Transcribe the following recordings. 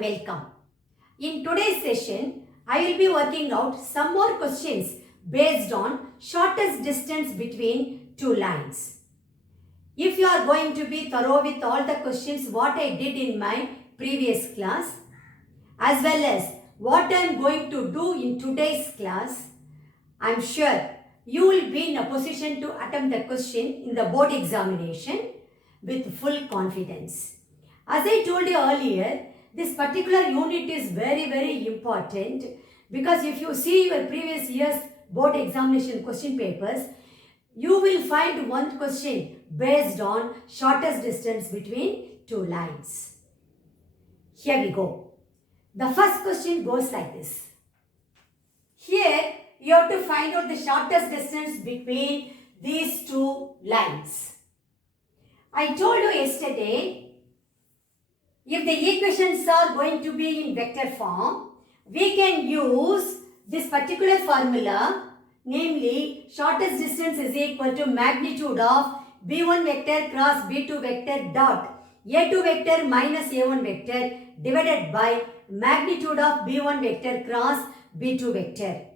and welcome. In today's session, I will be working out some more questions based on shortest distance between two lines. If you are going to be thorough with all the questions what I did in my previous class, as well as what I am going to do in today's class, I am sure you will be in a position to attempt the question in the board examination with full confidence. As I told you earlier, this particular unit is very important because if you see your previous year's board examination question papers, you will find one question based on shortest distance between two lines. Here we go. The first question goes like this. Here you have to find out the shortest distance between these two lines. I told you yesterday, if the equations are going to be in vector form, we can use this particular formula, namely shortest distance is equal to magnitude of b1 vector cross b2 vector dot a2 vector minus a1 vector divided by magnitude of b1 vector cross b2 vector,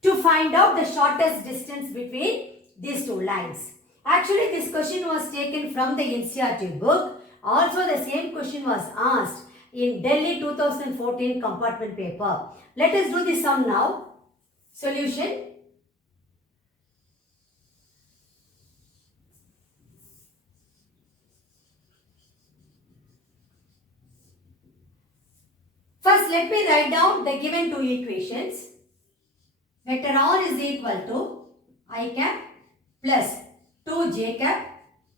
to find out the shortest distance between these two lines. Actually, this question was taken from the NCERT book. Also, the same question was asked in Delhi 2014 compartment paper. Let us do the sum now. Solution. First, let me write down the given two equations. Vector r is equal to I cap plus 2j cap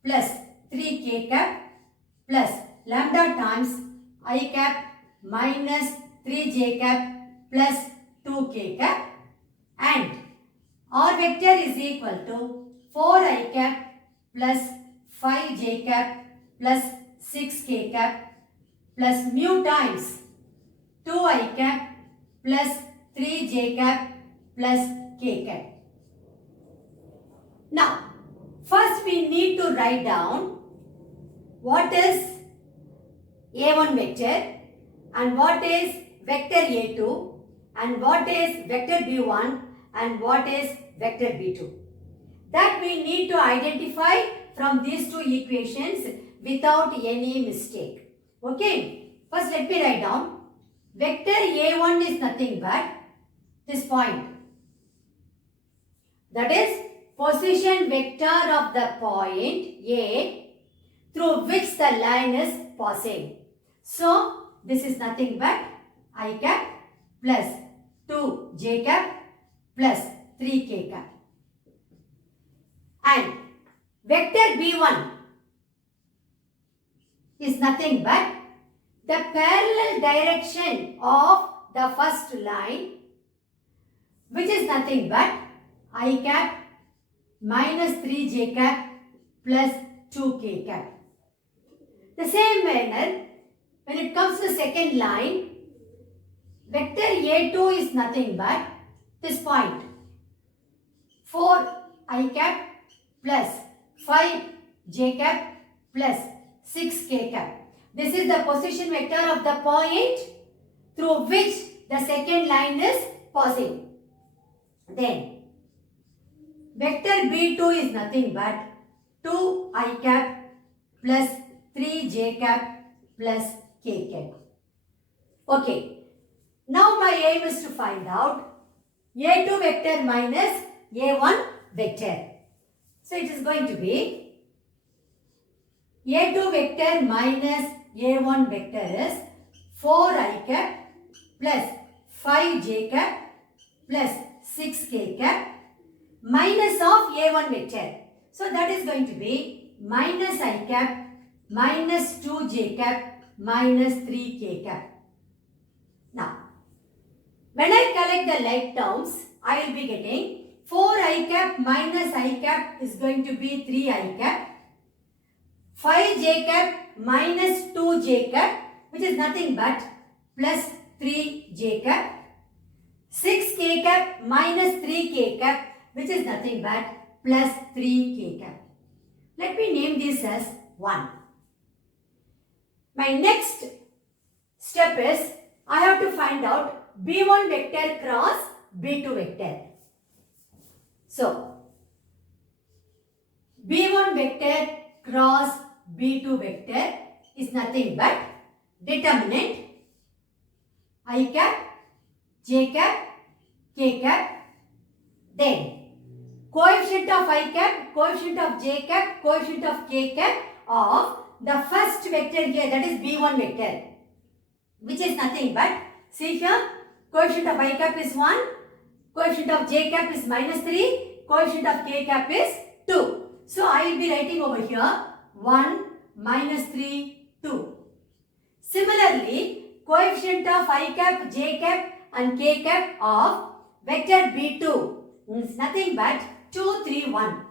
plus 3k cap plus lambda times I cap minus 3j cap plus 2k cap, and r vector is equal to 4I cap plus 5j cap plus 6k cap plus mu times 2I cap plus 3j cap plus k cap. Now, first we need to write down what is a1 vector and what is vector a2 and what is vector b1 and what is vector b2. That we need to identify from these two equations without any mistake. Okay, first let me write down vector a1 is nothing but this point. That is position vector of the point A through which the line is passing. So, this is nothing but I cap plus 2j cap plus 3k cap. And vector b1 is nothing but the parallel direction of the first line, which is nothing but I cap minus 3j cap plus 2k cap. The same manner, when it comes to the second line, vector a2 is nothing but this point, 4I cap plus 5j cap plus 6k cap. This is the position vector of the point through which the second line is passing. Then, vector b2 is nothing but 2I cap plus 3j cap plus k cap. Okay. Now my aim is to find out a2 vector minus a1 vector. So it is going to be a2 vector minus a1 vector is 4I cap plus 5j cap plus 6k cap minus of a1 vector. So that is going to be minus I cap minus 2j cap minus 3k cap. Now, when I collect the like terms, I will be getting 4I cap minus I cap is going to be 3I cap, 5j cap minus 2j cap, which is nothing but plus 3j cap, 6k cap minus 3k cap, which is nothing but plus 3k cap. Let me name this as 1. My next step is I have to find out B1 vector cross B2 vector. So, B1 vector cross B2 vector is nothing but determinant I cap, j cap, k cap, then coefficient of I cap, coefficient of j cap, coefficient of k cap of the first vector here, that is B1 vector, which is nothing but, see here, coefficient of I cap is 1, coefficient of j cap is -3, coefficient of k cap is 2. So, I will be writing over here 1, -3, 2. Similarly, coefficient of I cap, j cap and k cap of vector B2 is nothing but 2, 3, 1.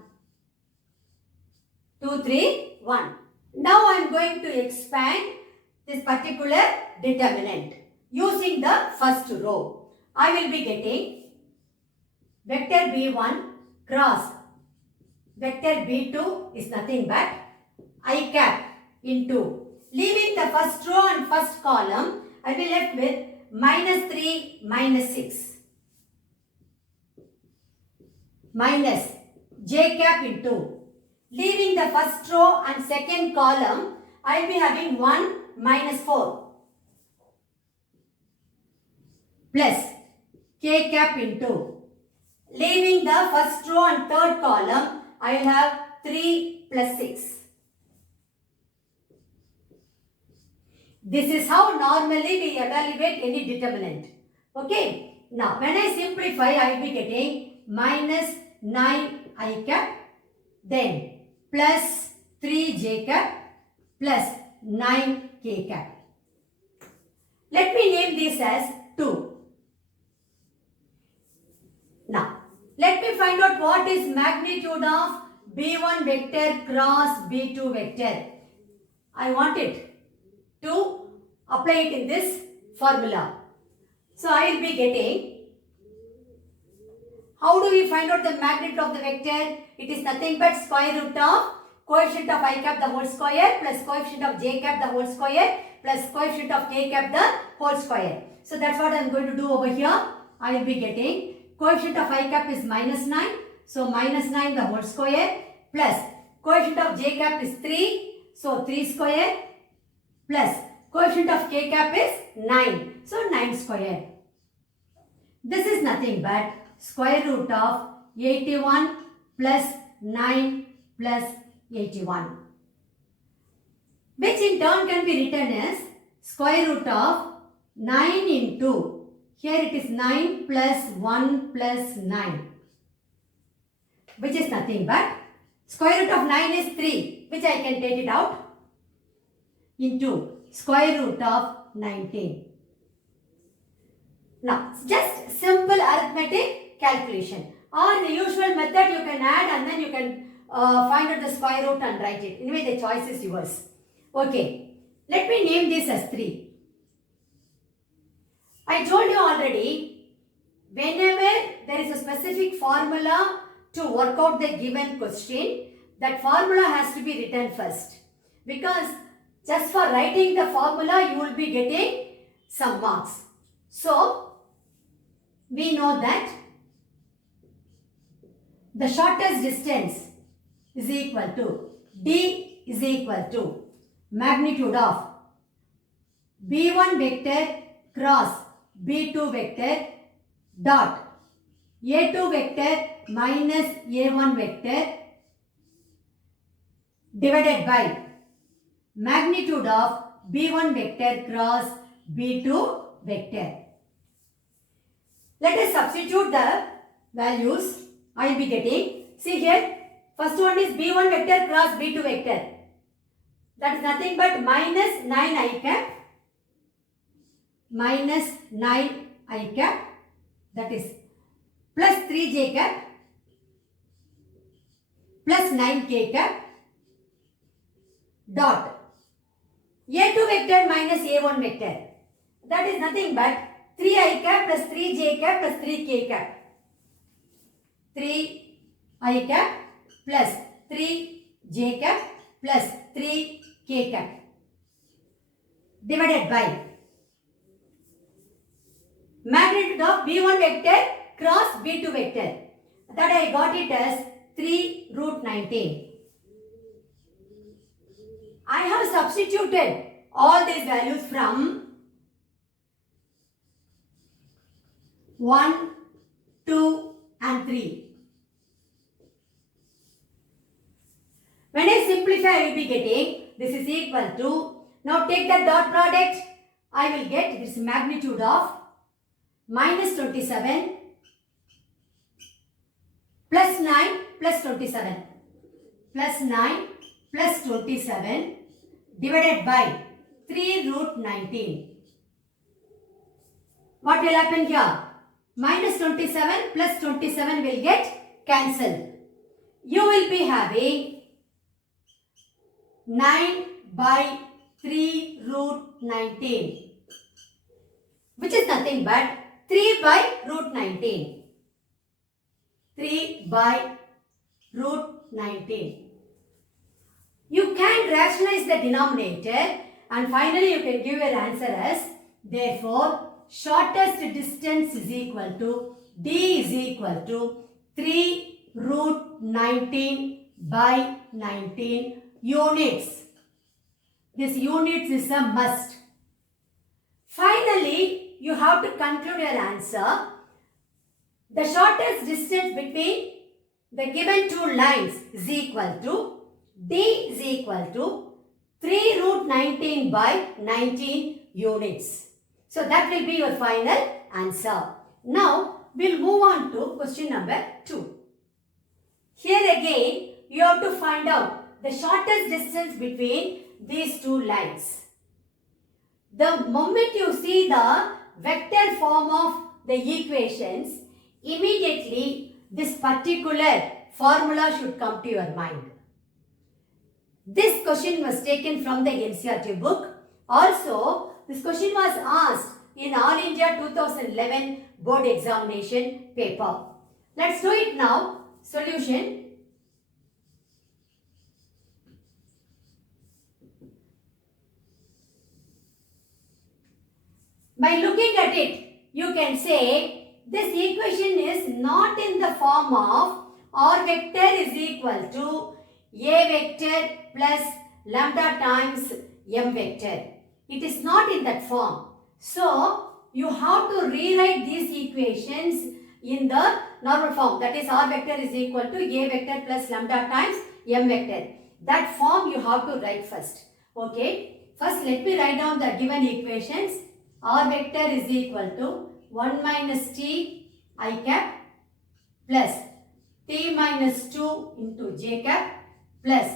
2, 3, 1. Now I am going to expand this particular determinant using the first row. I will be getting vector B1 cross vector B2 is nothing but I cap into, leaving the first row and first column, I will be left with -3, -6 minus j cap into, leaving the first row and second column, I will be having 1, -4 plus k cap into, leaving the first row and third column, I will have 3 plus 6. This is how normally we evaluate any determinant. Okay. Now, when I simplify, I will be getting -9 I cap, then plus 3 j cap, plus 9 k cap. Let me name this as 2. Now, let me find out what is magnitude of B1 vector cross B2 vector. I want it to apply it in this formula. So, I will be getting, how do we find out the magnitude of the vector? It is nothing but square root of coefficient of I cap the whole square plus coefficient of j cap the whole square plus coefficient of k cap the whole square. So, that's what I am going to do over here. I will be getting coefficient of I cap is -9. So, -9 the whole square plus coefficient of j cap is 3. So, 3 square plus coefficient of k cap is 9. So, 9 square. This is nothing but square root of 81 plus 9 plus 81, which in turn can be written as square root of 9 into, here it is 9 plus 1 plus 9, which is nothing but square root of 9 is 3, which I can take it out, into square root of 19. Now, just simple arithmetic calculation, or the usual method you can add and then you can find out the square root and write it. Anyway, the choice is yours. Okay, let me name this as 3. I told you already, whenever there is a specific formula to work out the given question, that formula has to be written first. Because just for writing the formula, you will be getting some marks. So, we know that the shortest distance is equal to, D is equal to magnitude of B1 vector cross B2 vector dot A2 vector minus A1 vector divided by magnitude of B1 vector cross B2 vector. Let us substitute the values. I will be getting, see here, first one is B1 vector cross B2 vector. That is nothing but minus 9 I cap, minus 9 I cap, that is plus 3 j cap, plus 9 k cap, dot A2 vector minus A1 vector. That is nothing but 3 I cap plus 3 j cap plus 3 k cap. 3 I cap plus 3 j cap plus 3 k cap divided by magnitude of B1 vector cross B2 vector. That I got it as 3 root 19. I have substituted all these values from 1, 2 and 3. When I simplify, I will be getting this is equal to, now take the dot product, I will get this magnitude of minus 27 plus 9 plus 27 plus 9 plus 27 divided by 3 root 19. What will happen here? Minus 27 plus 27 will get cancelled. You will be having 9 by 3 root 19, which is nothing but 3 by root 19. 3 by root 19. You can rationalize the denominator and finally you can give your answer as, therefore, shortest distance is equal to, D is equal to 3 root 19 by 19 units. This units is a must. Finally, you have to conclude your answer. The shortest distance between the given two lines is equal to, D is equal to 3 root 19 by 19 units. So that will be your final answer. Now, we'll move on to question number 2. Here again, you have to find out the shortest distance between these two lines. The moment you see the vector form of the equations, immediately this particular formula should come to your mind. This question was taken from the NCERT book. Also, this question was asked in All India 2011 board examination paper. Let's do it now. Solution. By looking at it, you can say this equation is not in the form of R vector is equal to A vector plus lambda times M vector. It is not in that form. So, you have to rewrite these equations in the normal form. That is, R vector is equal to A vector plus lambda times M vector. That form you have to write first. Okay. First, let me write down the given equations. R vector is equal to 1 minus t I cap plus t minus 2 into j cap plus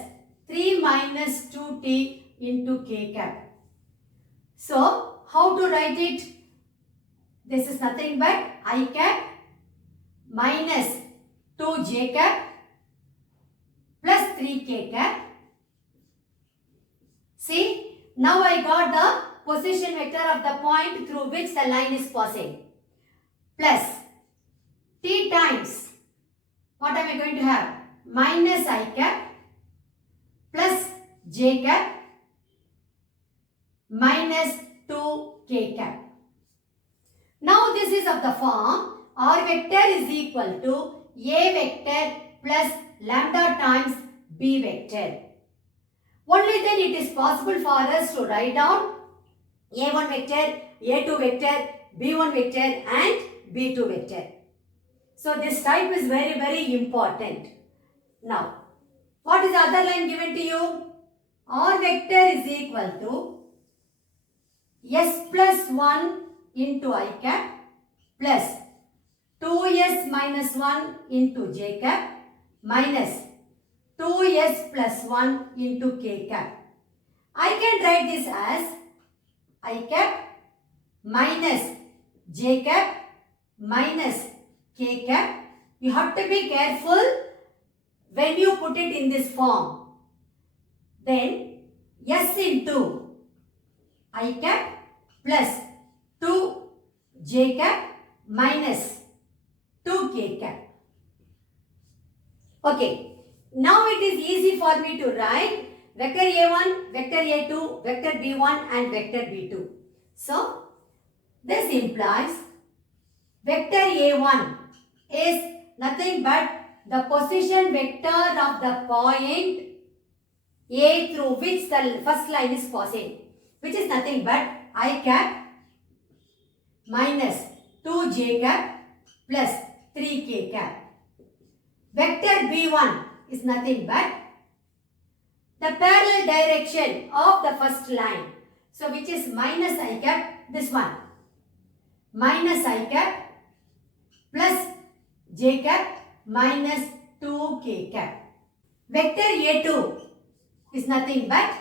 3 minus 2t into k cap. So, how to write it? This is nothing but I cap minus 2j cap plus 3k cap. See, now I got the position vector of the point through which the line is passing, plus t times, what am I going to have? Minus I cap plus j cap minus 2k cap. Now this is of the form R vector is equal to A vector plus lambda times B vector. Only then it is possible for us to write down A1 vector, A2 vector, B1 vector and B2 vector. So this type is very, very important. Now, what is the other line given to you? R vector is equal to S plus 1 into I cap plus 2S minus 1 into j cap minus 2S plus 1 into k cap. I can write this as I cap minus j cap minus k cap. You have to be careful when you put it in this form. Then S into I cap plus 2 j cap minus 2 k cap. Okay, now it is easy for me to write vector A1, vector A2, vector B1 and vector B2. So, this implies Vector A1 is nothing but the position vector of the point A through which the first line is passing, which is nothing but I cap minus 2j cap plus 3k cap. Vector B1 is nothing but the parallel direction of the first line. So which is minus I cap, this one. Minus I cap plus j cap minus 2k cap. Vector A2 is nothing but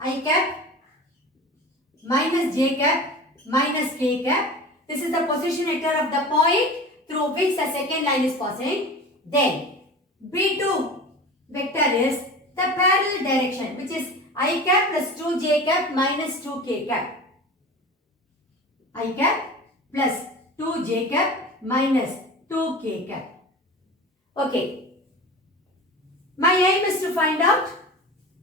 I cap minus j cap minus k cap. This is the position vector of the point through which the second line is passing. Then B2 vector is the parallel direction, which is I cap plus 2j cap minus 2k cap. I cap plus 2j cap minus 2k cap. Okay. My aim is to find out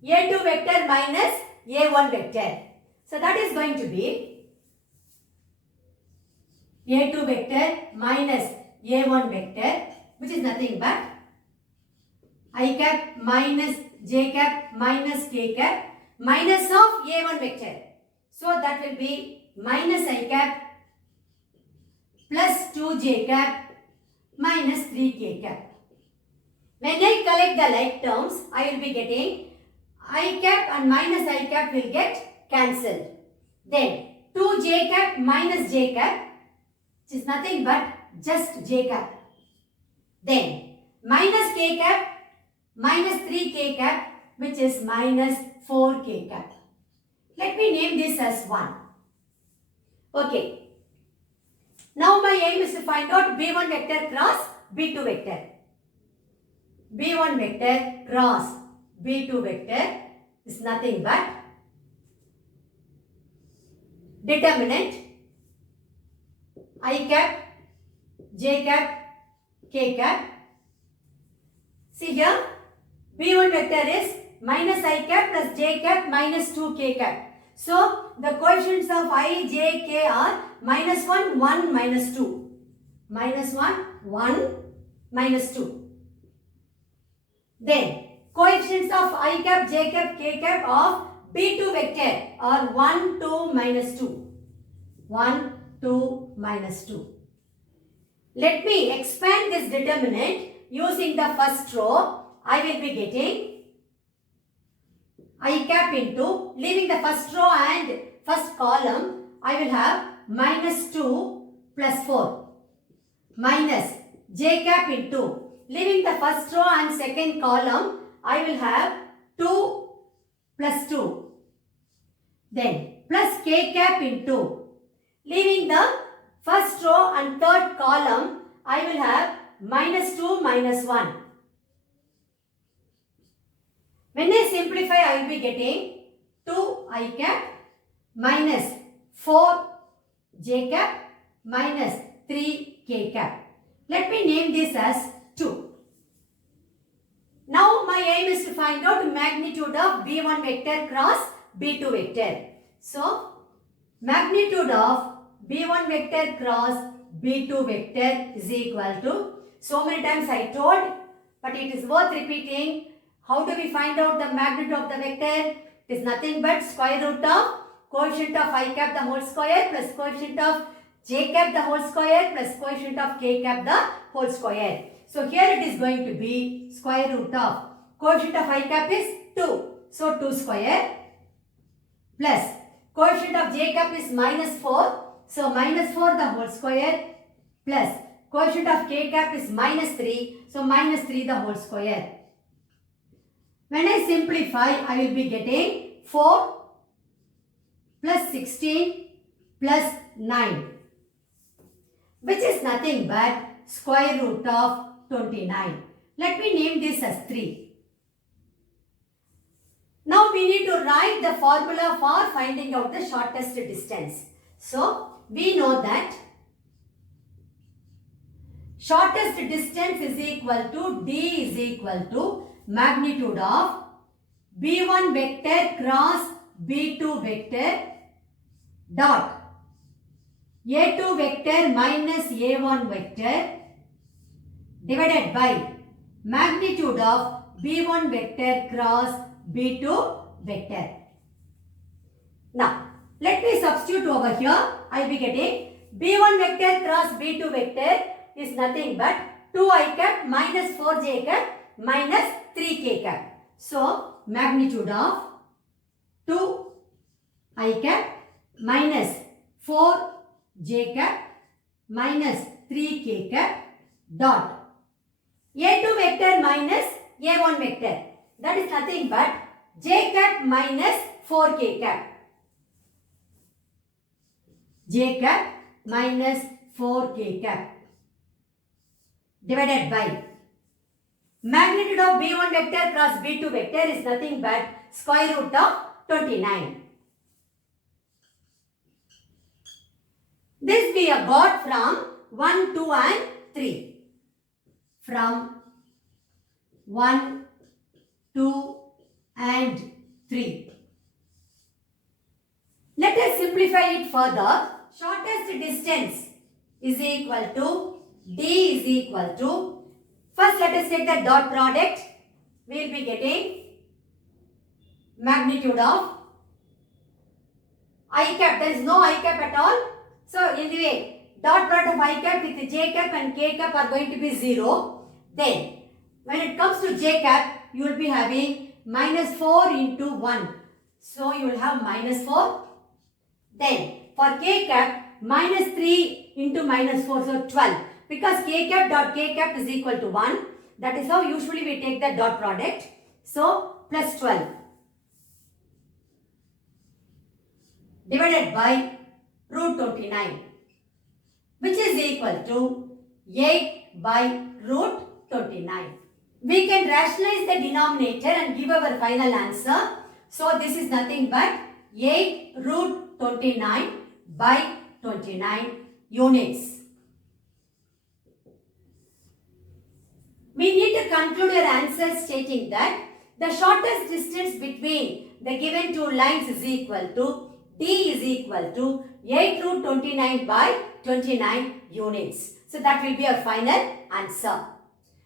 A2 vector minus A1 vector. So that is going to be A2 vector minus A1 vector, which is nothing but I cap minus j cap minus k cap minus of A1 vector. So that will be minus I cap plus 2j cap minus 3k cap. When I collect the like terms, I will be getting I cap and minus I cap will get cancelled. Then 2j cap minus j cap, which is nothing but just j cap. Then minus k cap minus 3k cap, which is minus 4k cap. Let me name this as 1. Okay. Now my aim is to find out B1 vector cross B2 vector. B1 vector cross B2 vector is nothing but determinant I cap, j cap, k cap. See here, B1 vector is minus I cap plus j cap minus 2k cap. So the coefficients of I, j, k are minus 1, 1, minus 2. Minus 1, 1, minus 2. Then coefficients of I cap, j cap, k cap of B2 vector are 1, 2, minus 2. 1, 2, minus 2. Let me expand this determinant using the first row. I will be getting I cap into, leaving the first row and first column, I will have minus 2 plus 4 minus j cap into, leaving the first row and second column, I will have 2 plus 2. Then plus k cap into, leaving the first row and third column, I will have minus 2 minus 1. When I simplify, I will be getting 2 I cap minus 4 j cap minus 3 k cap. Let me name this as 2. Now my aim is to find out magnitude of B1 vector cross B2 vector. So magnitude of B1 vector cross B2 vector is equal to, so many times I told, but it is worth repeating. How do we find out the magnitude of the vector? It is nothing but square root of coefficient of I cap the whole square plus coefficient of j cap the whole square plus coefficient of k cap the whole square. So here it is going to be square root of coefficient of I cap is 2. So 2 square plus coefficient of j cap is minus 4. So minus 4 the whole square plus coefficient of k cap is minus 3. So minus 3 the whole square. When I simplify, I will be getting 4 plus 16 plus 9, which is nothing but square root of 29. Let me name this as 3. Now we need to write the formula for finding out the shortest distance. So we know that shortest distance is equal to D is equal to magnitude of B1 vector cross B2 vector dot A2 vector minus A1 vector divided by magnitude of B1 vector cross B2 vector. Now, let me substitute over here. I will be getting B1 vector cross B2 vector is nothing but 2i cap minus 4j cap minus 3k cap. So, magnitude of 2i cap minus 4j cap minus 3k cap dot A2 vector minus A1 vector. That is nothing but j cap minus 4k cap. J cap minus 4k cap divided by magnitude of B1 vector cross B2 vector is nothing but square root of 29. This we have got from 1, 2 and 3. From 1, 2 and 3. Let us simplify it further. Shortest distance is equal to D is equal to, first let us take the dot product. We will be getting magnitude of I cap. There is no I cap at all. So anyway, dot product of I cap with j cap and k cap are going to be 0. Then when it comes to j cap, you will be having minus 4 into 1. So you will have minus 4. Then for k cap, minus 3 into minus 4, so 12. Because k cap dot k cap is equal to 1. That is how usually we take the dot product. So plus 12 divided by root 29, which is equal to 8 by root 29. We can rationalize the denominator and give our final answer. So this is nothing but 8 root 29 by 29 units. We need to conclude our answer stating that the shortest distance between the given two lines is equal to D is equal to 8 root 29 by 29 units. So that will be our final answer.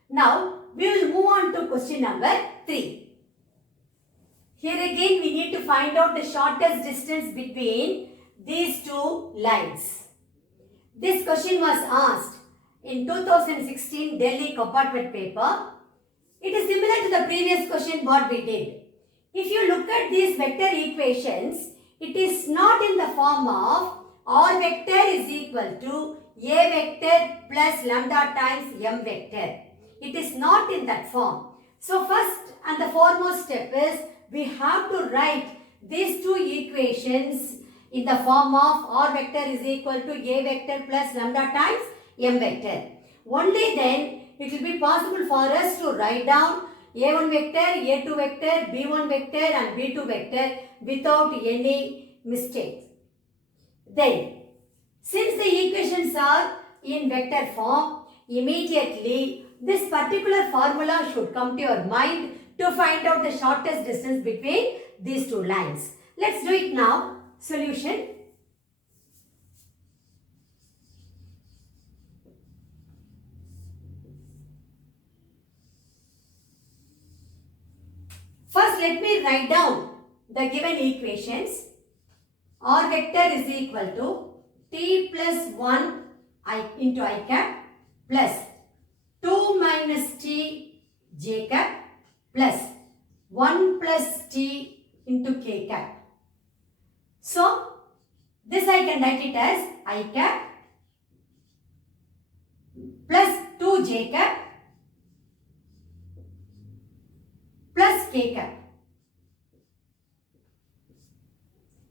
Now we will move on to question number 3. Here again we need to find out the shortest distance between these two lines. This question was asked in 2016 Delhi compartment paper. It is similar to the previous question what we did. If you look at these vector equations, it is not in the form of R vector is equal to A vector plus lambda times M vector. It is not in that form. So first and the foremost step is we have to write these two equations in the form of R vector is equal to A vector plus lambda times M vector. Only then it will be possible for us to write down A1 vector, A2 vector, B1 vector and B2 vector without any mistake. Then, since the equations are in vector form, immediately this particular formula should come to your mind to find out the shortest distance between these two lines. Let's do it now. Solution. First, let me write down the given equations. R vector is equal to t plus 1 into I cap plus 2 minus t j cap plus 1 plus t into k cap. So, this I can write it as I cap plus 2 j cap plus k cap.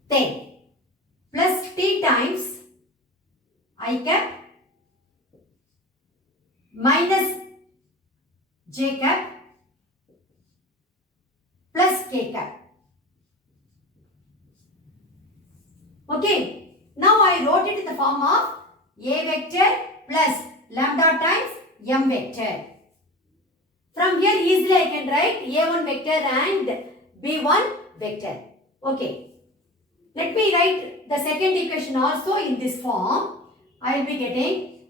Then plus t times I cap minus j cap plus k cap. Okay, now I wrote it in the form of A vector plus lambda times M vector. From here easily I can write A1 vector and B1 vector. Okay, let me write the second equation also in this form. I will be getting,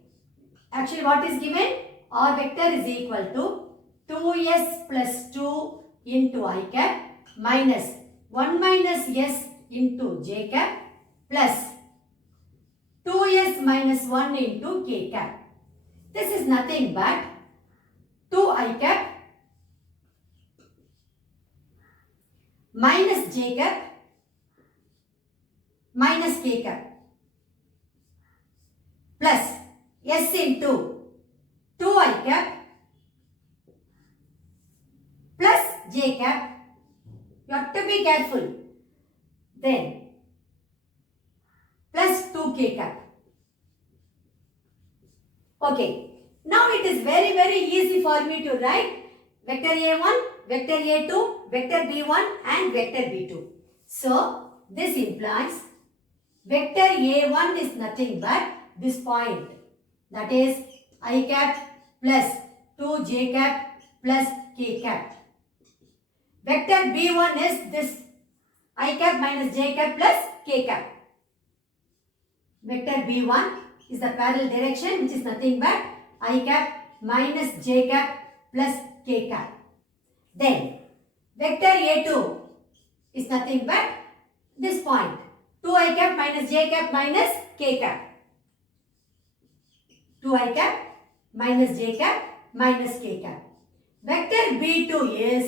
actually what is given? R vector is equal to 2s plus 2 into I cap minus 1 minus s into j cap plus 2s minus 1 into k cap. This is nothing but 2I cap minus j cap minus k cap plus s into 2I cap plus j cap. You have to be careful. Then plus 2k cap. Okay. Now it is very easy for me to write vector A1, vector A2, vector B1 and vector B2. So this implies vector A1 is nothing but this point, that is I cap plus 2j cap plus k cap. Vector B1 is this I cap minus j cap plus k cap. Vector B1 is the parallel direction, which is nothing but I cap minus j cap plus k cap. Then vector A2 is nothing but this point, 2I cap minus j cap minus k cap. 2I cap minus j cap minus k cap. Vector B2 is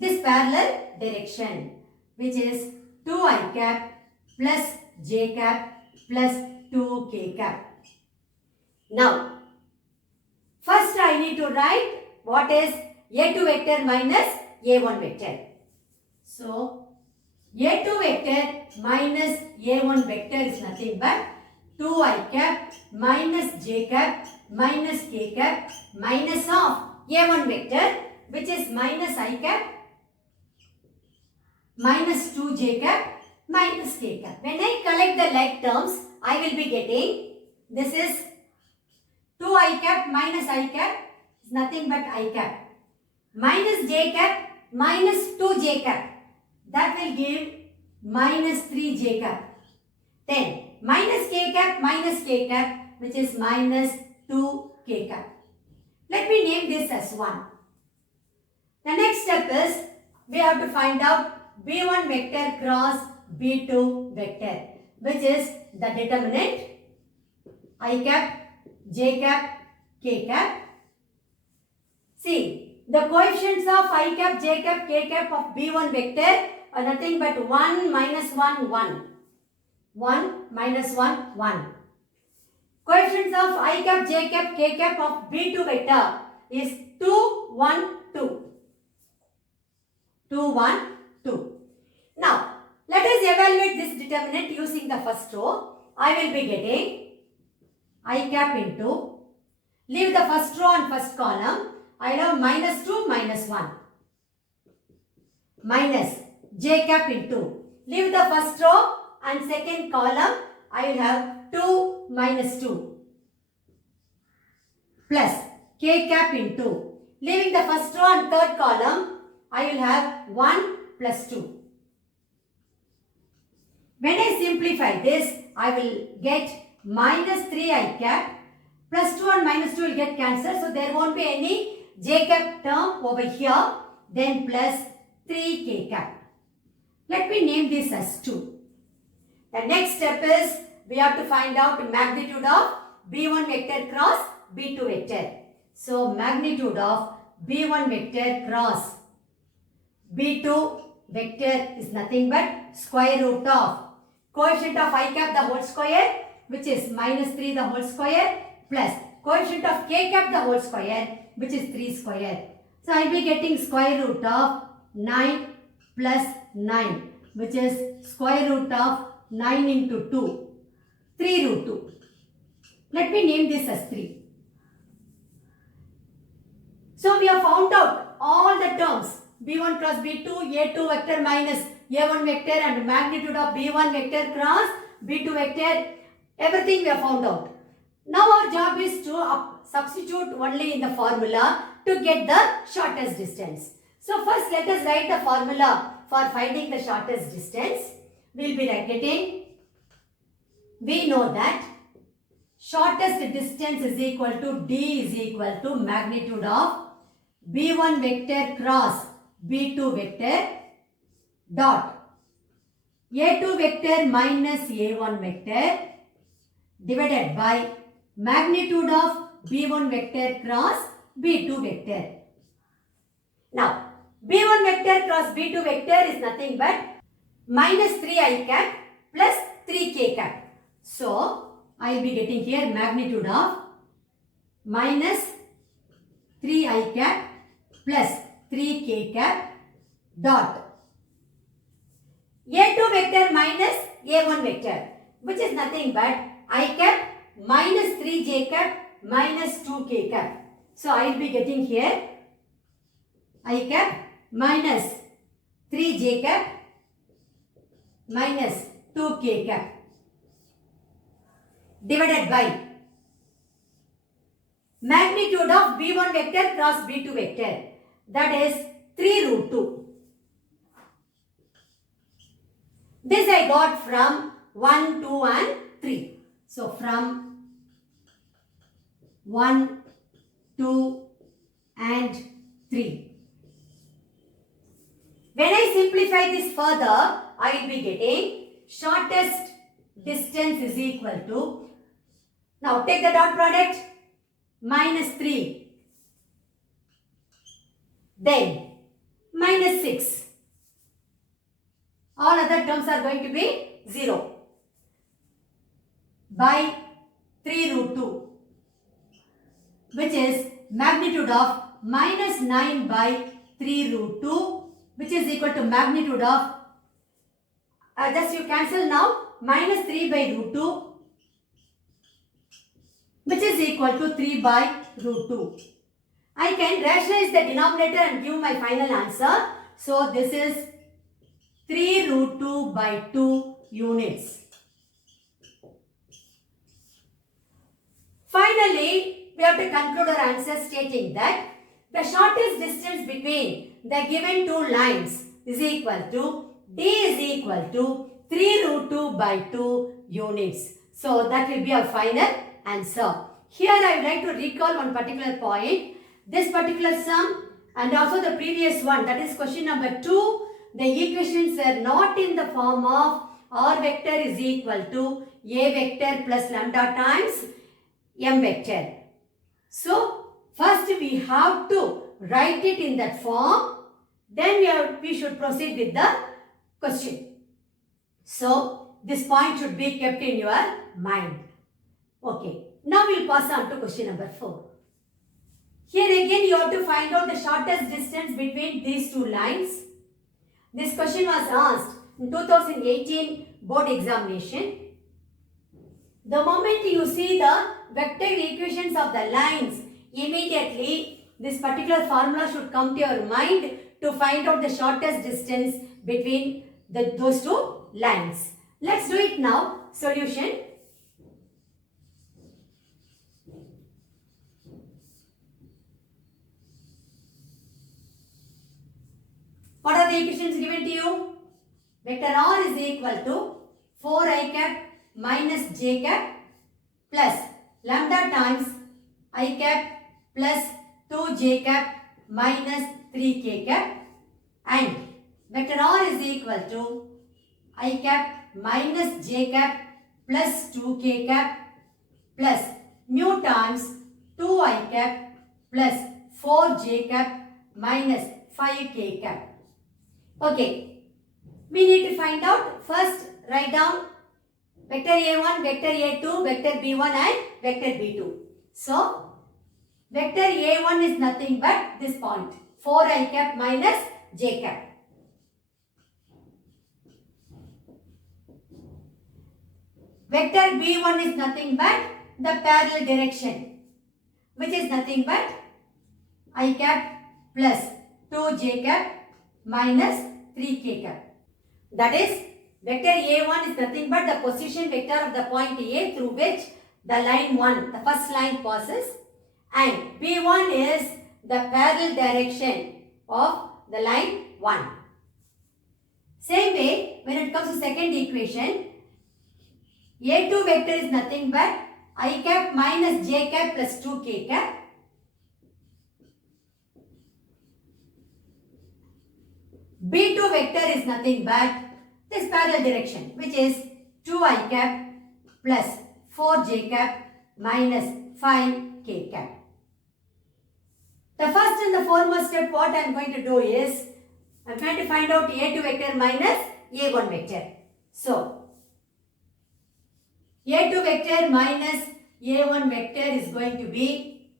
this parallel direction, which is 2I cap plus j cap plus 2k cap. Now, first I need to write what is A2 vector minus A1 vector. So, A2 vector minus A1 vector is nothing but 2I cap minus j cap minus k cap minus of A1 vector, which is minus I cap minus 2j cap minus k cap. When I collect the like terms, I will be getting, this is 2I cap minus I cap is nothing but I cap minus j cap minus 2j cap. That will give minus 3j cap. Then minus k cap minus k cap, which is minus 2k cap. Let me name this as 1. The next step is we have to find out B1 vector cross B2 vector, which is the determinant I cap, j cap, k cap. See, the coefficients of I cap, j cap, k cap of B1 vector are nothing but 1 minus 1, 1. 1 minus 1, 1. Coefficients of I cap, j cap, k cap of B2 vector is 2, 1, 2. 2, 1, 2. Now, let us evaluate this determinant using the first row. I will be getting I cap into, leave the first row and first column. I have minus 2, minus 1. Minus j cap into, leave the first row and second column. I will have 2, minus 2. Plus k cap into, leaving the first row and third column. I will have 1 plus 2. When I simplify this, I will get minus 3I cap plus 2 and minus 2 will get cancelled. So, there won't be any j cap term over here. Then plus 3k cap. Let me name this as 2. The next step is we have to find out the magnitude of B1 vector cross B2 vector. So, magnitude of B1 vector cross B2 vector is nothing but square root of coefficient of I cap the whole square, which is minus 3 the whole square, plus coefficient of k cap the whole square, which is 3 square. So, I will be getting square root of 9 plus 9, which is square root of 9 into 2, 3 root 2. Let me name this as 3. So, we have found out all the terms B1 cross B2, A2 vector minus A1 vector and magnitude of B1 vector cross B2 vector. Everything we have found out. Now our job is to substitute only in the formula to get the shortest distance. So first let us write the formula for finding the shortest distance. We will be getting, we know that shortest distance is equal to D is equal to magnitude of B1 vector cross B2 vector dot A2 vector minus A1 vector divided by magnitude of B1 vector cross B2 vector. Now, B1 vector cross B2 vector is nothing but minus 3 I cap plus 3 k cap. So, I will be getting here magnitude of minus 3 I cap plus 3 k cap dot A2 vector minus A1 vector, which is nothing but I cap minus 3 j cap minus 2 k cap. So, I will be getting here I cap minus 3 j cap minus 2 k cap divided by magnitude of B1 vector cross B2 vector, that is 3 root 2. This I got from 1, 2 and 3. So, from 1, 2 and 3. When I simplify this further, I will be getting shortest distance is equal to, now take the dot product, minus 3, then minus 6. All other terms are going to be 0 by 3 root 2, which is magnitude of minus 9 by 3 root 2, which is equal to magnitude of, just you cancel now, minus 3 by root 2, which is equal to 3 by root 2. I can rationalize the denominator and give my final answer. So, this is 3 root 2 by 2 units. Finally, we have to conclude our answer stating that the shortest distance between the given two lines is equal to D is equal to 3 root 2 by 2 units. So, that will be our final answer. Here I would like to recall one particular point. This particular sum and also the previous one, that is question number 2, the equations are not in the form of R vector is equal to A vector plus lambda times M vector. So, first we have to write it in that form, then we should proceed with the question. So, this point should be kept in your mind. Okay, now we will pass on to question number 4. Here again you have to find out the shortest distance between these two lines. This question was asked in 2018 board examination. The moment you see the vector equations of the lines, immediately this particular formula should come to your mind to find out the shortest distance between those two lines. Let's do it now. Solution. What are the equations given to you? Vector R is equal to 4 I cap minus j cap plus lambda times I cap plus 2 j cap minus 3 k cap, and vector R is equal to I cap minus j cap plus 2 k cap plus mu times 2 I cap plus 4 j cap minus 5 k cap. Okay, we need to find out. First, write down vector A1, vector A2, vector B1 and vector B2. So, vector A1 is nothing but this point, 4 I cap minus j cap. Vector B1 is nothing but the parallel direction, which is nothing but I cap plus 2 j cap minus 3 k cap. That is, vector A1 is nothing but the position vector of the point A through which the line 1, the first line passes, and B1 is the parallel direction of the line 1. Same way, when it comes to second equation, A2 vector is nothing but I cap minus j cap plus 2k cap. B2 vector is nothing but this parallel direction, which is 2i cap plus 4j cap minus 5k cap. The first and the foremost step, what I am going to do is, I am going to find out A2 vector minus A1 vector. So, A2 vector minus A1 vector is going to be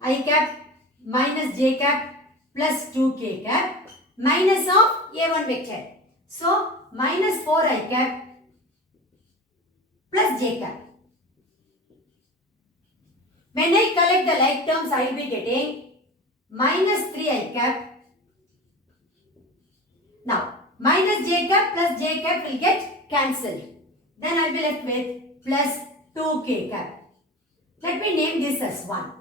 I cap minus j cap plus 2k cap minus of A1 vector. So, minus 4i cap plus j cap. When I collect the like terms, I will be getting minus 3i cap. Now, minus j cap plus j cap will get cancelled. Then I will be left with plus 2k cap. Let me name this as 1.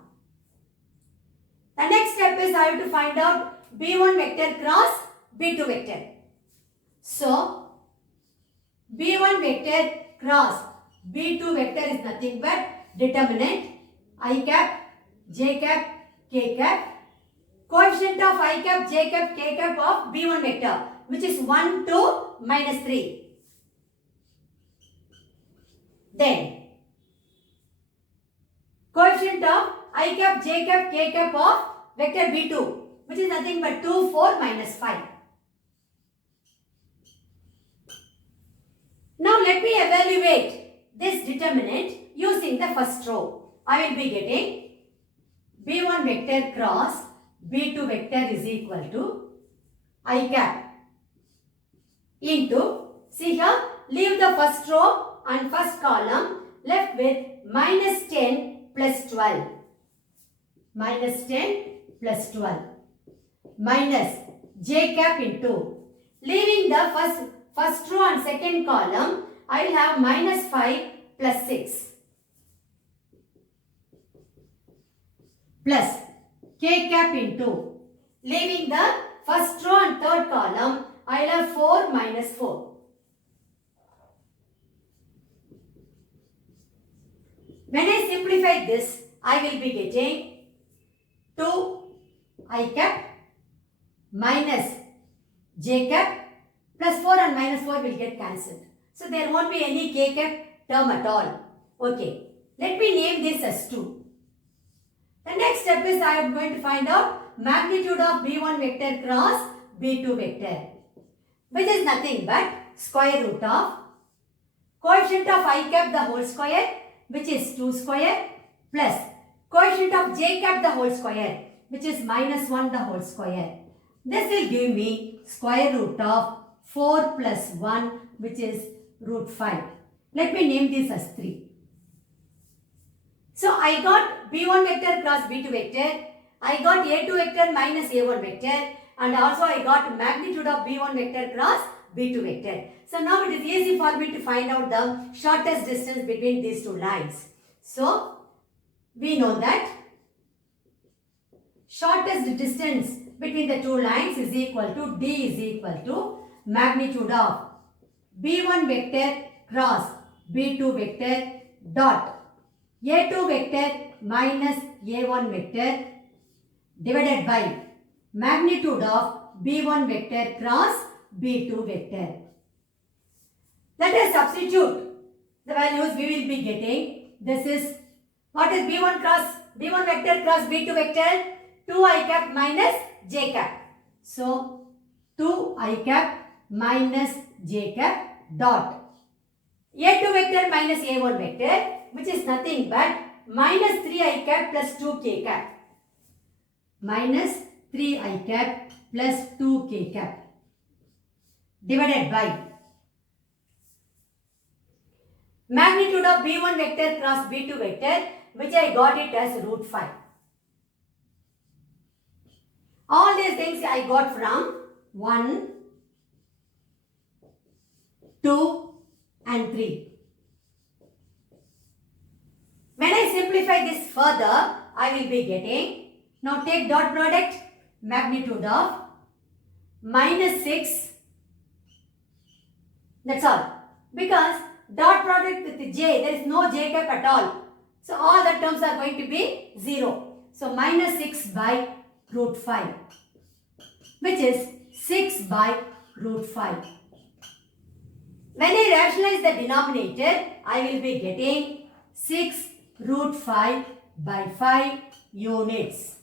The next step is I have to find out B1 vector cross B2 vector. So, B1 vector cross B2 vector is nothing but determinant I cap, j cap, k cap. Coefficient of I cap, j cap, k cap of B1 vector, which is 1, 2, minus 3. Then, coefficient of I cap, j cap, k cap of vector B2, which is nothing but 2, 4, minus 5. Now, let me evaluate this determinant using the first row. I will be getting B1 vector cross B2 vector is equal to I cap into, see here, leave the first row and first column, left with minus 10 plus 12. Minus 10 plus 12. Minus j cap into, leaving the first row and second column, I will have minus 5 plus 6. Plus k cap into, leaving the first row and third column, I will have 4 minus 4. When I simplify this, I will be getting 2 I cap minus j cap plus 4 and minus 4 will get cancelled. So there won't be any k cap term at all. Okay, let me name this as 2. The next step is I am going to find out magnitude of B1 vector cross B2 vector, which is nothing but square root of coefficient of I cap the whole square, which is 2 square, plus coefficient of j cap the whole square, which is minus 1 the whole square. This will give me square root of 4 plus 1, which is root 5. Let me name this as 3. So, I got B1 vector cross B2 vector, I got A2 vector minus A1 vector, and also I got magnitude of B1 vector cross B2 vector. So, now it is easy for me to find out the shortest distance between these two lines. So, we know that shortest distance between the two lines is equal to D is equal to magnitude of B1 vector cross B2 vector dot A2 vector minus A1 vector divided by magnitude of B1 vector cross B2 vector. Let us substitute the values we will be getting. This is, what is B1 vector cross B2 vector? 2i cap minus j cap. So, 2i cap minus j cap dot A2 vector minus A1 vector, which is nothing but minus 3i cap plus 2k cap. Minus 3i cap plus 2k cap divided by magnitude of B1 vector cross B2 vector, which I got it as root 5. All these things I got from 1, 2 and 3. When I simplify this further, I will be getting, now take dot product, magnitude of minus 6. That's all. Because dot product with j, there is no j cap at all. So all the terms are going to be 0. So minus 6 by root 5, which is 6 by root 5. When I rationalize the denominator, I will be getting 6 root 5 by 5 units.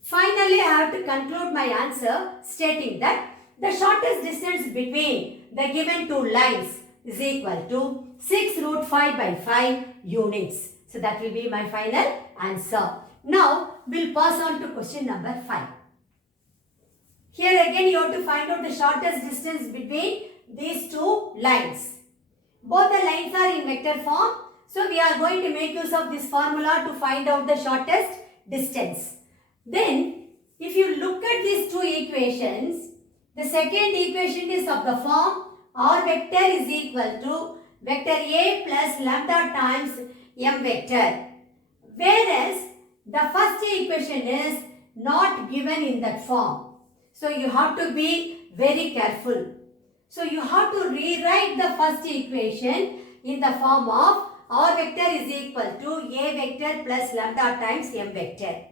Finally, I have to conclude my answer stating that the shortest distance between the given two lines is equal to 6 root 5 by 5 units. So that will be my final answer. Now, we'll pass on to question number 5. Here again, you have to find out the shortest distance between these two lines. Both the lines are in vector form. So, we are going to make use of this formula to find out the shortest distance. Then, if you look at these two equations, the second equation is of the form R vector is equal to vector A plus lambda times M vector. Whereas, the first equation is not given in that form. So, you have to be very careful. So, you have to rewrite the first equation in the form of R vector is equal to A vector plus lambda times M vector.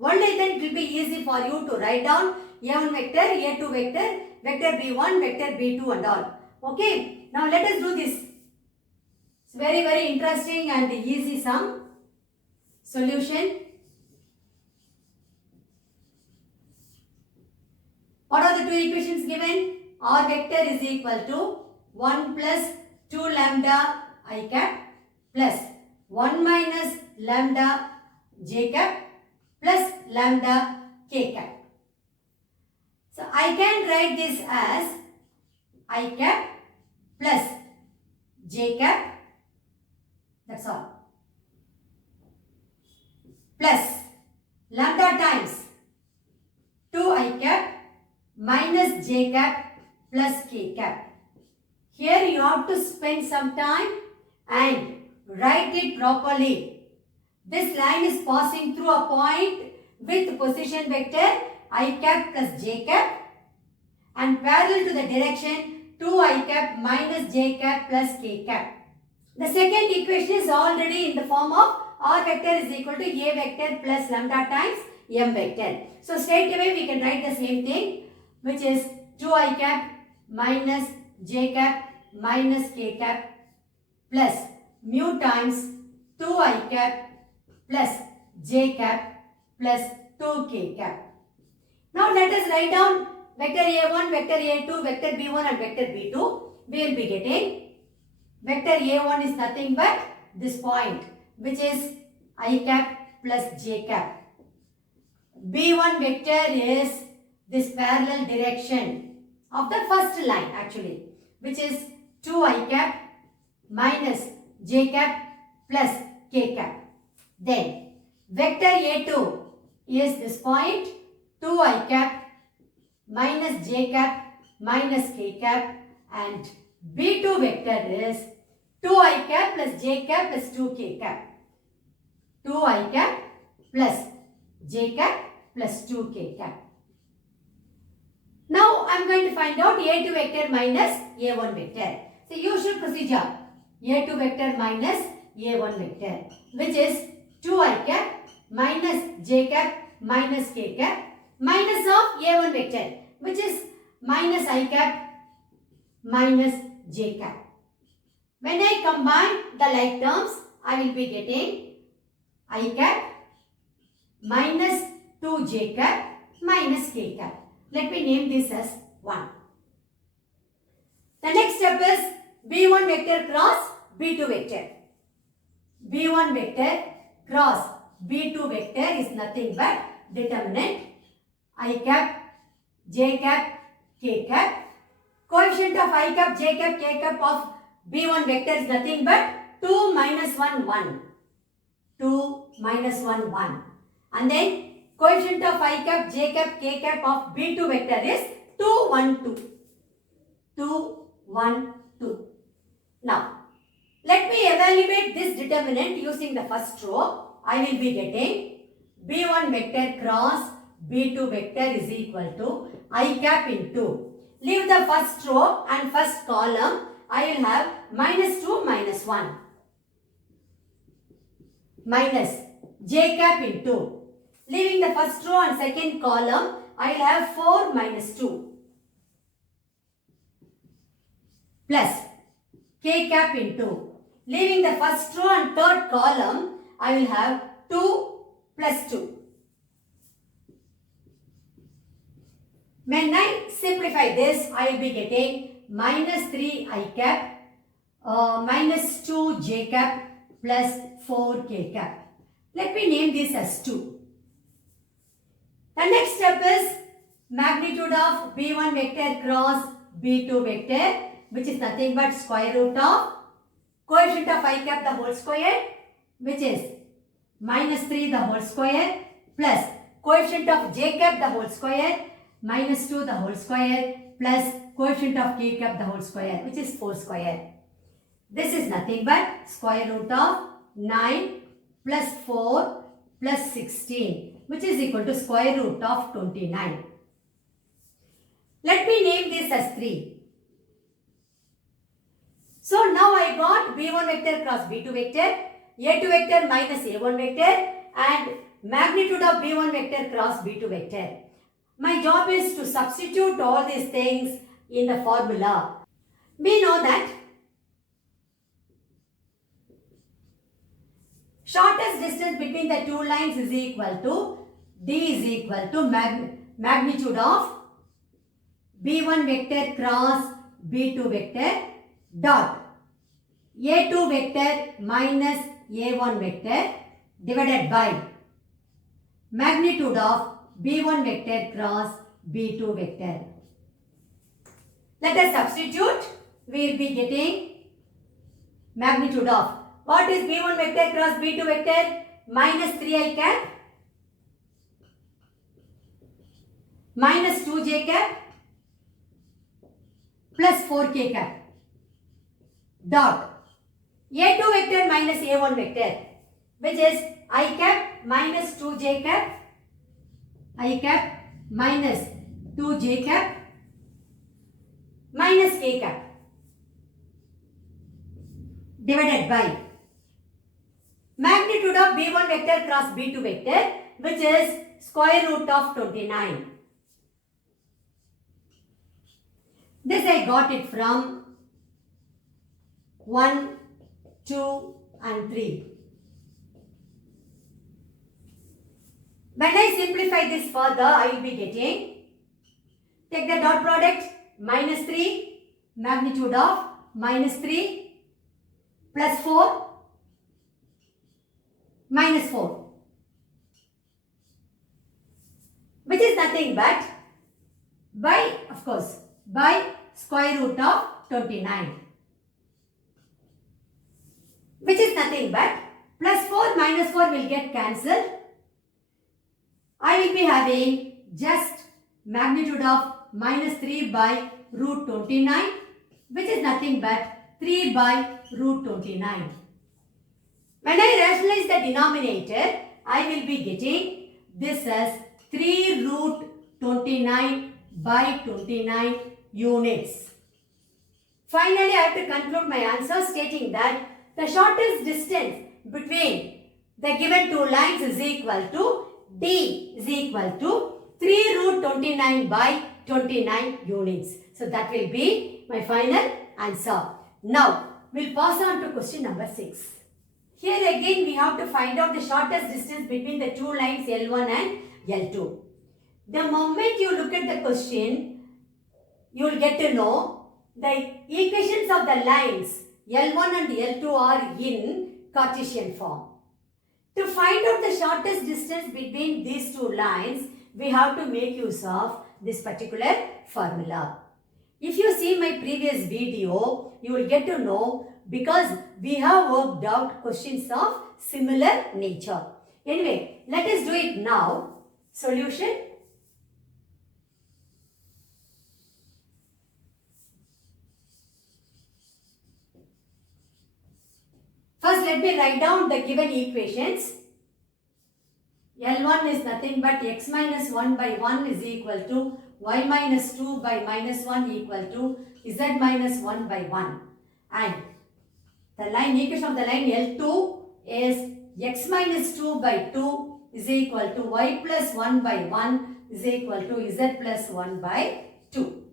Only then it will be easy for you to write down A1 vector, A2 vector, vector B1, vector B2 and all. Okay. Now, let us do this. It's very, very interesting and easy sum. Solution. What are the two equations given? R vector is equal to 1 plus 2 lambda I cap plus 1 minus lambda j cap plus lambda k cap. So, I can write this as I cap plus j cap, that's all, plus lambda times 2 I cap minus j cap plus k cap. Here you have to spend some time and write it properly. This line is passing through a point with position vector I cap plus j cap and parallel to the direction 2 I cap minus j cap plus k cap. The second equation is already in the form of R vector is equal to A vector plus lambda times M vector. So straight away we can write the same thing, which is 2 I cap minus j cap minus k cap plus mu times 2 I cap plus j cap plus 2k cap. Now let us write down vector A1, vector A2, vector B1 and vector B2. We will be getting vector A1 is nothing but this point, which is I cap plus j cap. B1 vector is this parallel direction of the first line actually, which is 2 I cap minus j cap plus k cap. Then vector A2 is this point 2 I cap minus j cap minus k cap, and B2 vector is 2 I cap plus j cap plus 2k cap. 2 I cap plus j cap plus 2k cap. Now I am going to find out A2 vector minus A1 vector. So usual procedure, A2 vector minus A1 vector, which is 2 I cap minus j cap minus k cap minus of A1 vector, which is minus I cap minus j cap. When I combine the like terms, I will be getting I cap minus 2j cap minus k cap. Let me name this as 1. The next step is B1 vector cross B2 vector. B1 vector cross B2 vector is nothing but determinant I cap, j cap, k cap. Coefficient of I cap, j cap, k cap of B1 vector is nothing but 2 minus 1, 1. 2 minus 1, 1. And then coefficient of I cap, j cap, k cap of B2 vector is 2, 1, 2. 2, 1, 2. Now, let me evaluate this determinant using the first row. I will be getting B1 vector cross B2 vector is equal to I cap into. Leave the first row and first column. I will have minus 2, minus 1. minus j cap into, leaving the first row and second column, I will have 4 minus 2 plus k cap into, leaving the first row and third column, I will have 2 plus 2. When I simplify this, I will be getting minus 3 I cap, minus 2 j cap plus 4 k cap. Let me name this as 2. The next step is magnitude of b1 vector cross b2 vector, which is nothing but square root of coefficient of I cap the whole square, which is minus 3 the whole square plus coefficient of j cap the whole square minus 2 the whole square plus coefficient of k cap the whole square, which is 4 square. This is nothing but square root of 9 plus 4 plus 16, which is equal to square root of 29. Let me name this as 3. So now I got b1 vector cross b2 vector, a2 vector minus a1 vector and magnitude of b1 vector cross b2 vector. My job is to substitute all these things in the formula. We know that shortest distance between the two lines is equal to d is equal to magnitude of b1 vector cross b2 vector dot a2 vector minus a1 vector divided by magnitude of b1 vector cross b2 vector. Let us substitute. We will be getting magnitude of, what is b1 vector cross b2 vector? Minus 3 I cap minus 2 j cap plus 4 k cap dot a2 vector minus a1 vector, which is I cap minus 2 j cap, I cap minus 2 j cap minus k cap divided by magnitude of b1 vector cross b2 vector, which is square root of 29. This I got it from 1, 2 and 3. When I simplify this further, I will be getting, take the dot product, minus 3, magnitude of minus 3 plus 4 minus 4, which is nothing but by, of course, by square root of 29, which is nothing but plus 4 minus 4 will get cancelled. I will be having just magnitude of minus 3 by root 29, which is nothing but 3 by root 29. When I rationalize the denominator, I will be getting this as 3 root 29 by 29 units. Finally, I have to conclude my answer stating that the shortest distance between the given two lines is equal to D is equal to 3 root 29 by 29 units. So that will be my final answer. Now, we'll pass on to question number 6. Here again, we have to find out the shortest distance between the two lines L1 and L2. The moment you look at the question, you will get to know the equations of the lines L1 and L2 are in Cartesian form. To find out the shortest distance between these two lines, we have to make use of this particular formula. If you see my previous video, you will get to know because we have worked out questions of similar nature. Anyway, let us do it now. Solution. First, let me write down the given equations. L1 is nothing but x minus 1 by 1 is equal to y minus 2 by minus 1 equal to z minus 1 by 1. And the line equation of the line L2 is x minus 2 by 2 is equal to y plus 1 by 1 is equal to z plus 1 by 2.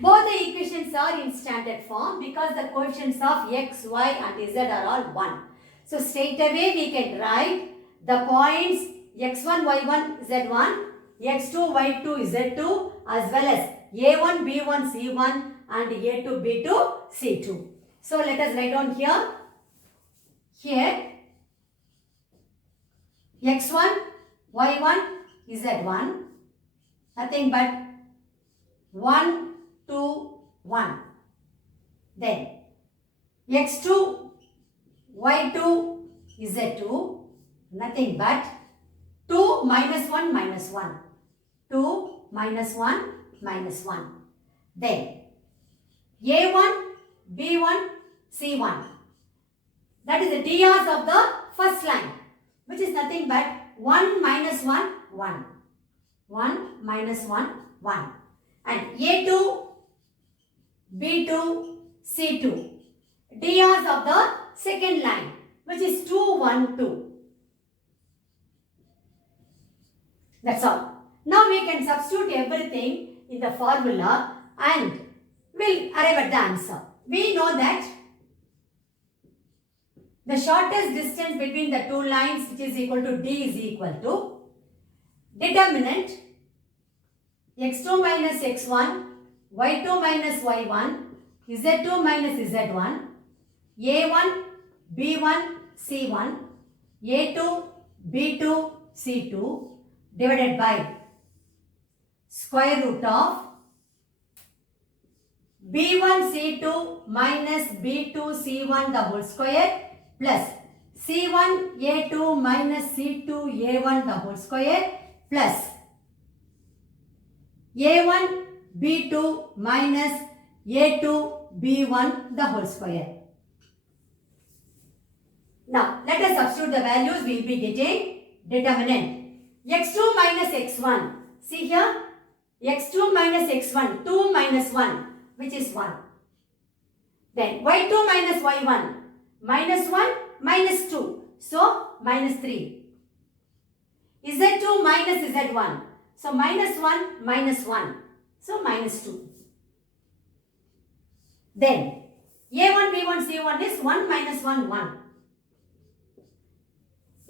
Both the equations are in standard form because the coefficients of x, y and z are all 1. So straight away we can write the points x1, y1, z1, x2, y2, z2 as well as a1, b1, c1 and a2, b2, c2. So let us write down here. Here x1, y1, z1, nothing but 1, 2, 1. Then x2, y2, z2, nothing but 2 minus 1 minus 1. 2 minus 1 minus 1. Then a1, b1, c1. That is the DRs of the first line, which is nothing but 1 minus 1, 1. 1 minus 1, 1. And A2, B2, C2. DRs of the second line, which is 2, 1, 2. That's all. Now we can substitute everything in the formula and we'll arrive at the answer. We know that the shortest distance between the two lines, which is equal to D, is equal to determinant x2 minus x1, y2 minus y1, z2 minus z1, a1, b1, c1, a2, b2, c2 divided by square root of b1 c2 minus b2 c1 the whole square plus c1 a2 minus c2 a1 the whole square plus a1 b2 minus a2 b1 the whole square. Now let us substitute the values. We will be getting determinant x2 minus x1. See here, x2 minus x1, 2 minus 1, which is 1. Then y2 minus y1, minus 1, minus 2. So minus 3. z2 minus z1. So minus 1, minus 1. So minus 2. Then a1, b1, c1 is 1 minus 1, 1.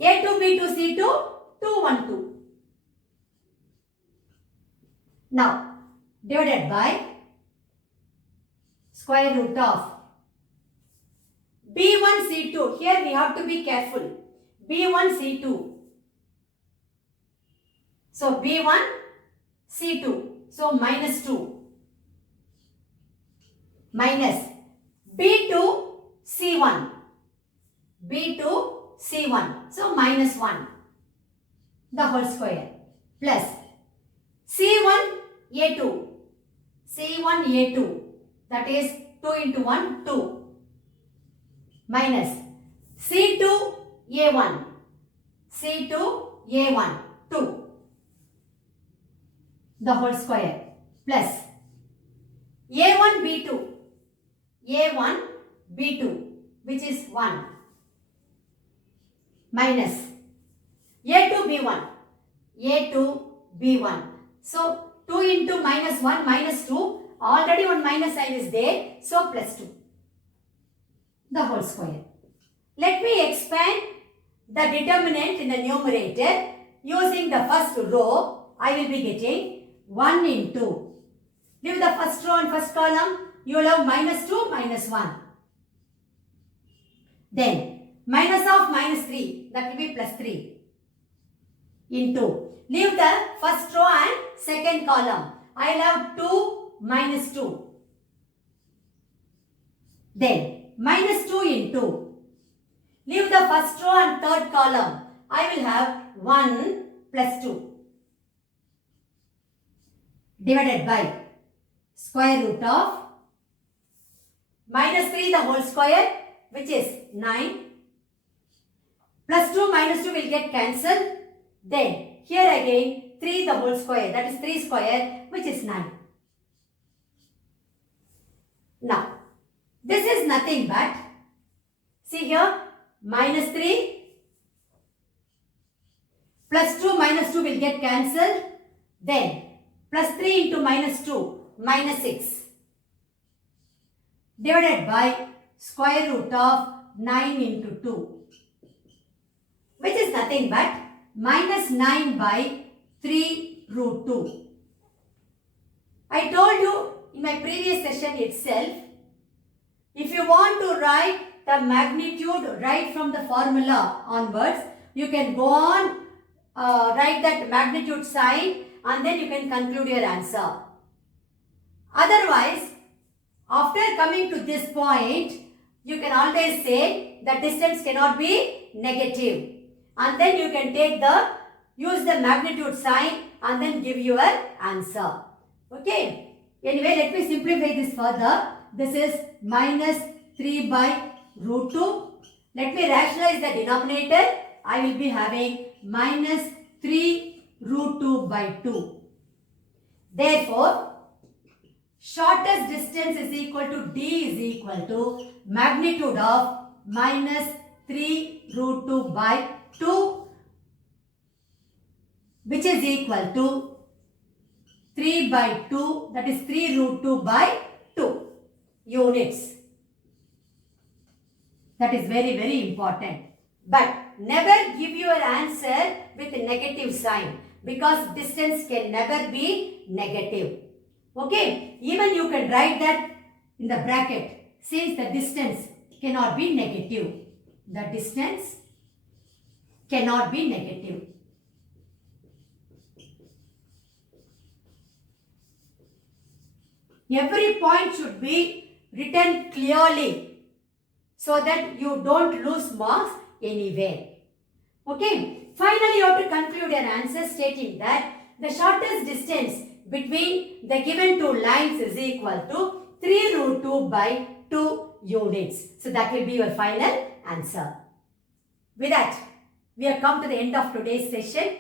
a2, b2, c2, 2, 1, 2. Now divided by square root of b1, c2. Here we have to be careful. b1, c2. So b1, c2. So minus 2. Minus b2, c1. b2, c1. So minus 1. The whole square. Plus c1, a2. c1, a2. That is 2 into 1, 2. Minus c2, a1. c2, a1. 2. The whole square. Plus a1, b2. a1, b2. Which is 1. Minus a2, b1. a2, b1. So 2 into minus 1 minus 2. Already one minus sign is there. So plus 2. The whole square. Let me expand the determinant in the numerator. Using the first row, I will be getting 1 into. Leave the first row and first column. You will have minus 2, minus 1. Then minus of minus 3. That will be plus 3. Into. Leave the first row and second column. I will have 2 minus 2. Then minus 2 into. Leave the first row and third column. I will have 1 plus 2. Divided by square root of minus 3 the whole square, which is 9. Plus 2 minus 2 will get cancelled. Then here again 3 the whole square, that is 3 square, which is 9. Now this is nothing but, see here, minus 3 Plus 2 minus 2 will get cancelled. Then plus 3 into minus 2, minus 6. Divided by square root of 9 into 2. Which is nothing but minus 9 by 3 root 2. I told you in my previous session itself, if you want to write the magnitude right from the formula onwards, you can go on, write that magnitude sign and then you can conclude your answer. Otherwise, after coming to this point, you can always say the distance cannot be negative. And then you can use the magnitude sign and then give your answer. Okay. Anyway, let me simplify this further. This is minus 3 by root 2. Let me rationalize the denominator. I will be having minus 3 root 2 by 2. Therefore, shortest distance is equal to D is equal to magnitude of minus 3 root 2 by 2, which is equal to 3 by 2, that is 3 root 2 by 2 units. That is very, very important. But never give your answer with a negative sign because distance can never be negative. Okay, even you can write that in the bracket since the distance cannot be negative. The distance cannot be negative. Every point should be written clearly so that you don't lose marks anywhere. Okay, finally you have to conclude your answer stating that the shortest distance between the given two lines is equal to 3 root 2 by 2 units. So that will be your final answer. With that, we have come to the end of today's session.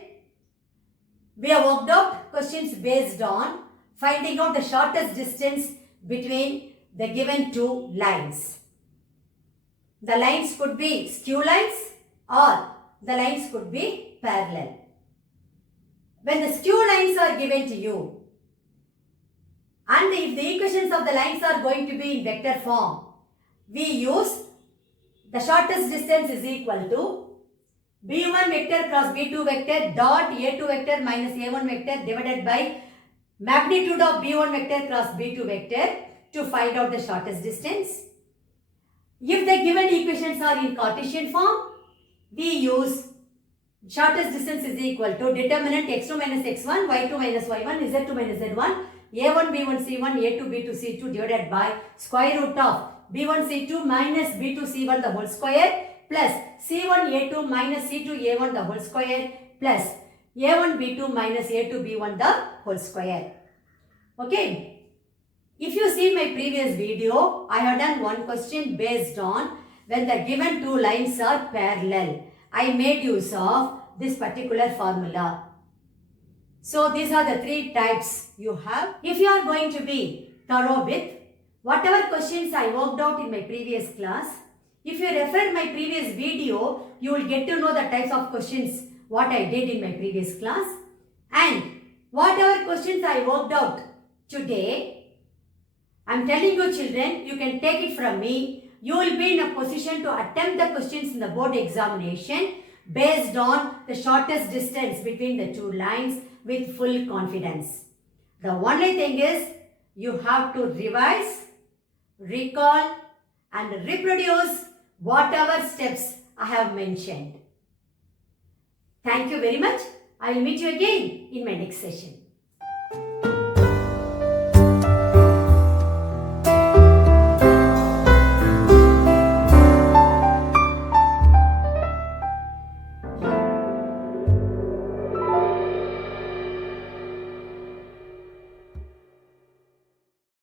We have worked out questions based on finding out the shortest distance between the given two lines. The lines could be skew lines or the lines could be parallel. When the skew lines are given to you and if the equations of the lines are going to be in vector form, we use the shortest distance is equal to B1 vector cross B2 vector dot A2 vector minus A1 vector divided by magnitude of B1 vector cross B2 vector to find out the shortest distance. If the given equations are in Cartesian form, we use shortest distance is equal to determinant x2 minus x1, y2 minus y1, z2 minus z1, a1 b1 c1, a2 b2 c2 divided by square root of b1 c2 minus b2 c1 the whole square plus c1 a2 minus c2 a1 the whole square plus a1 b2 minus a2 b1 the whole square. Okay. If you see my previous video, I have done one question based on when the given two lines are parallel. I made use of this particular formula. So these are the three types you have. If you are going to be thorough with whatever questions I worked out in my previous class, if you refer my previous video, you will get to know the types of questions what I did in my previous class. And whatever questions I worked out today, I am telling you children, you can take it from me. You will be in a position to attempt the questions in the board examination based on the shortest distance between the two lines with full confidence. The only thing is you have to revise, recall and reproduce whatever steps I have mentioned. Thank you very much. I will meet you again in my next session.